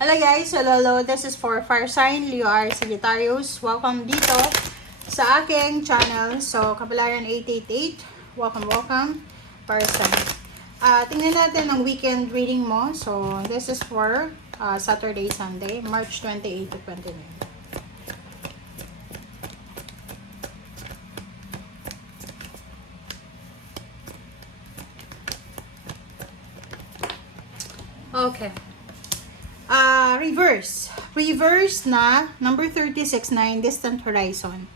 Hello guys, hello. This is for Fire Sign, Leo R. Sagittarius. Welcome dito sa aking channel. So, Kapalaran 888. Welcome. Fire Sign. Tingnan natin ang weekend reading mo. So, this is for Saturday, Sunday, March 28 to 29. Okay. Reverse na number 36 na in distant horizon.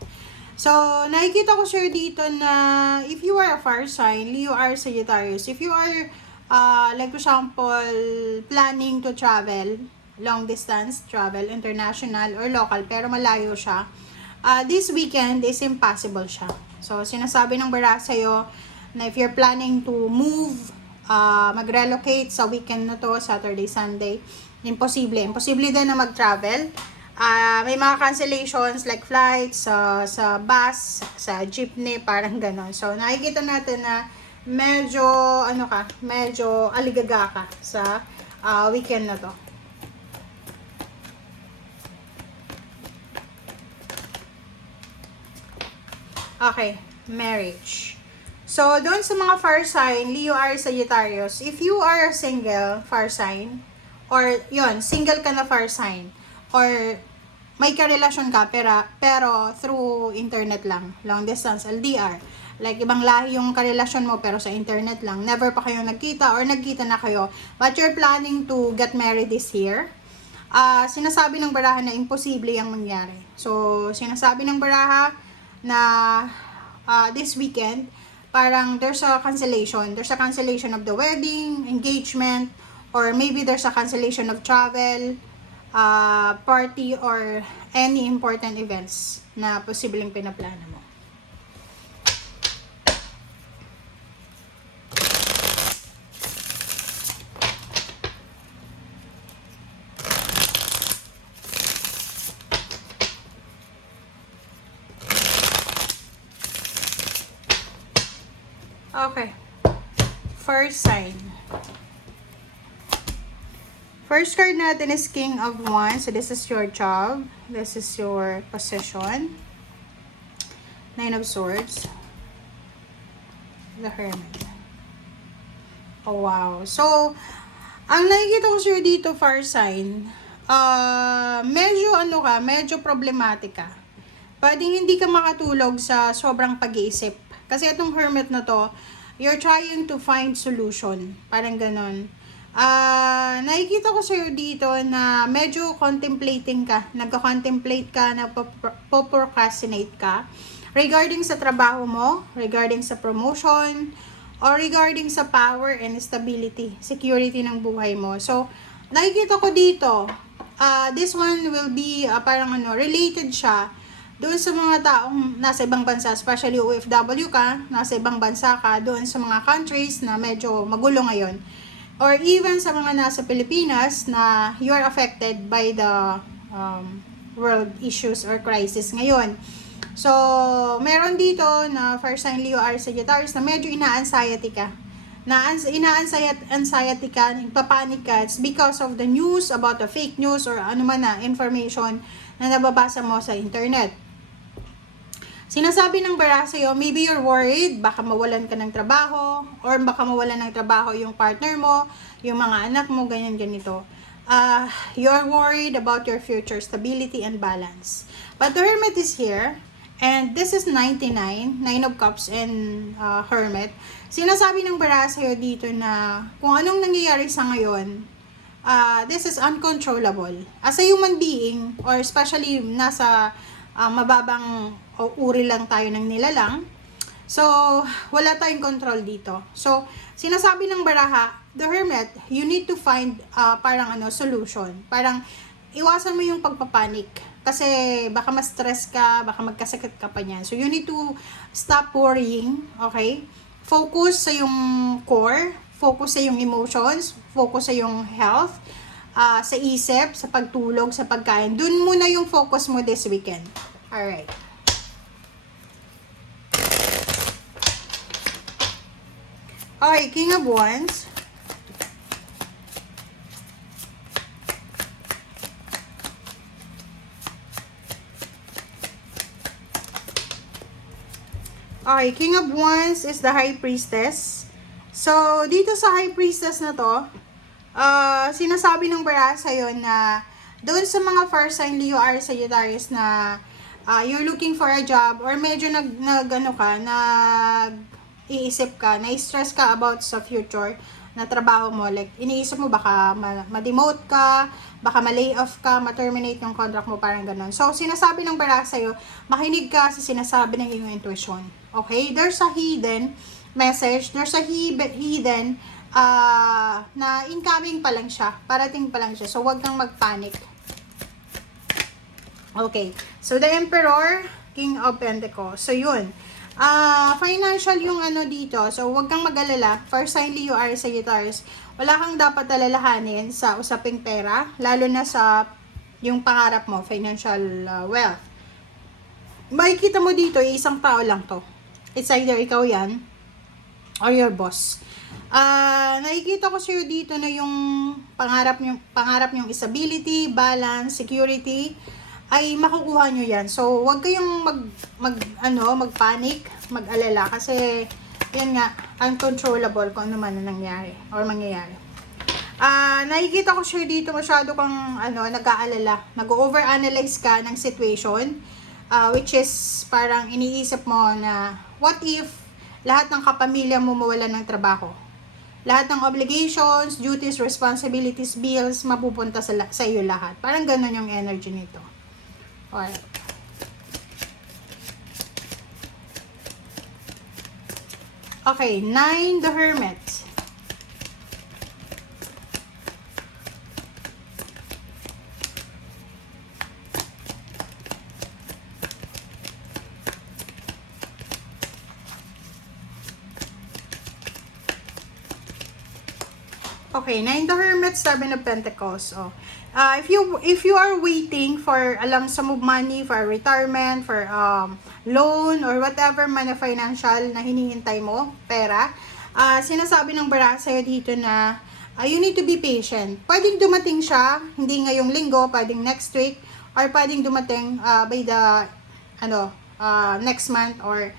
So, nakikita ko sir dito na if you are a fire sign, Leo R. Sagittarius, if you are, like for example, planning to travel, long distance travel, international or local, pero malayo siya, this weekend is impossible siya. So, sinasabi ng bara sa'yo na if you're planning to move, mag-relocate sa weekend na to, Saturday, Sunday, imposible din na mag-travel. May mga cancellations like flights, sa bus, sa jeepney, parang ganon. So, nakikita natin na medyo aligaga ka sa weekend na to. Okay, marriage. So, doon sa mga fire sign, Leo R. Sagittarius, if you are a single fire sign, or single ka na fire sign, or may karelasyon ka, pero through internet lang, long distance, LDR, like ibang lahi yung karelasyon mo, pero sa internet lang, never pa kayo nagkita, or nagkita na kayo, but you're planning to get married this year, sinasabi ng baraha na imposible yung mangyari. So, sinasabi ng baraha na this weekend, parang there's a cancellation of the wedding, engagement, or maybe there's a cancellation of travel, party, or any important events na posibleng pinaplano mo. Okay. First sign. First card natin is King of Wands. So, this is your job. This is your position. Nine of Swords. The Hermit. Oh, wow. So, ang nakikita ko sir dito, fire sign, medyo problematic ka. Pwedeng hindi ka makatulog sa sobrang pag-iisip. Kasi itong Hermit na to, you're trying to find solution. Parang ganon. Nakikita ko sa'yo dito na medyo contemplating ka, nagka-contemplate ka, nagpo-procrastinate ka regarding sa trabaho mo, regarding sa promotion, or regarding sa power and stability, security ng buhay mo. So, nakikita ko dito, this one will be related siya doon sa mga taong nasa ibang bansa, especially OFW ka, nasa ibang bansa ka, doon sa mga countries na medyo magulo ngayon. Or even sa mga nasa Pilipinas na you are affected by the world issues or crisis ngayon. So, meron dito na fire sign Leo R. Sagittarius na medyo ina-anxiety ka. Ina-anxiety ka, nagpapanik ka. It's because of the news about the fake news or ano man na information na nababasa mo sa internet. Sinasabi ng bara sa'yo, maybe you're worried, baka mawalan ka ng trabaho, or baka mawalan ng trabaho yung partner mo, yung mga anak mo, ganito. You're worried about your future stability and balance. But the Hermit is here, and this is 99, Nine of Cups and Hermit. Sinasabi ng bara sa'yo dito na kung anong nangyayari sa ngayon, this is uncontrollable. As a human being, or especially nasa mababang uri lang tayo ng nilalang. So, wala tayong control dito. So, sinasabi ng baraha, the Hermit, you need to find solution. Parang iwasan mo yung pagpapanik. Kasi baka ma-stress ka, baka magkasakit ka pa niyan. So, you need to stop worrying, okay? Focus sa yung core, focus sa yung emotions, focus sa yung health, sa isip, sa pagtulog, sa pagkain. Dun muna yung focus mo this weekend. Alright. Okay, King of Wands. Okay, King of Wands is the High Priestess. So, dito sa High Priestess na to, sinasabi ng bara sa'yo na doon sa mga first sign Leo or Sagittarius na you're looking for a job or medyo iisip ka, na-stress ka about sa future na trabaho mo. Like, iniisip mo baka ma-demote ka, baka ma-lay off ka, ma-terminate yung contract mo, parang ganun. So, sinasabi ng bara sa'yo, makinig ka sa sinasabi ng iyong intuition. Okay? There's a hidden message, there's a hidden na incoming pa lang siya, parating pa lang siya. So, wag kang mag-panic. Okay. So, the Emperor, King of Pentacles. So, yun. Financial yung ano dito. So, wag kang mag-alala. First sign Leo or Sagittarius, wala kang dapat alalahanin sa usaping pera, lalo na sa yung pangarap mo, financial wealth. Makikita mo dito, isang tao lang to. It's either ikaw yan or your boss. Nakikita ko sa'yo dito na yung pangarap yung stability, balance, security, ay makukuha nyo yan. So, wag kayong mag-panic, mag-alala, kasi yan nga, uncontrollable kung ano man na nangyari or mangyayari. Nakikita ko sure dito masyado kang nag-aalala, nag-overanalyze ka ng situation, which is parang iniisip mo na what if lahat ng kapamilya mo mawalan ng trabaho? Lahat ng obligations, duties, responsibilities, bills, mapupunta sa iyo lahat. Parang ganun yung energy nito. Alright. Okay, 9, the Hermit. Okay, 9 the Hermit, 7 of Pentacles. Oh. If you are waiting for a lump sum of money, for a retirement, for loan, or whatever man na financial na hinihintay mo, pera, sinasabi ng bara sa'yo dito na you need to be patient. Pwedeng dumating siya, hindi ngayong linggo, pwedeng next week, or pwedeng dumating by the next month, or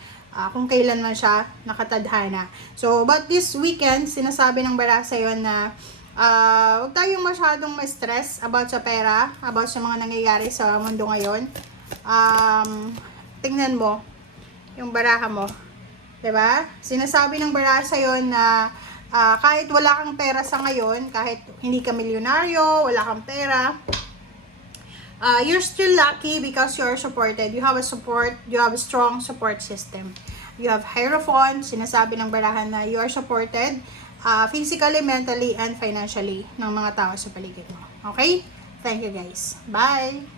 kung kailan man siya nakatadhana. So, but this weekend, sinasabi ng bara sa'yo na huwag tayong masyadong ma-stress about sa pera, about sa mga nangyayari sa mundo ngayon. Tingnan mo yung baraha mo. 'Di ba? Sinasabi ng bara sa'yo na kahit wala kang pera sa ngayon, kahit hindi ka milyonaryo, wala kang pera, you're still lucky because you are supported. You have a strong support system. You have Hierophant, sinasabi ng barahan na you are supported physically, mentally, and financially ng mga tao sa paligid mo. Okay? Thank you guys. Bye!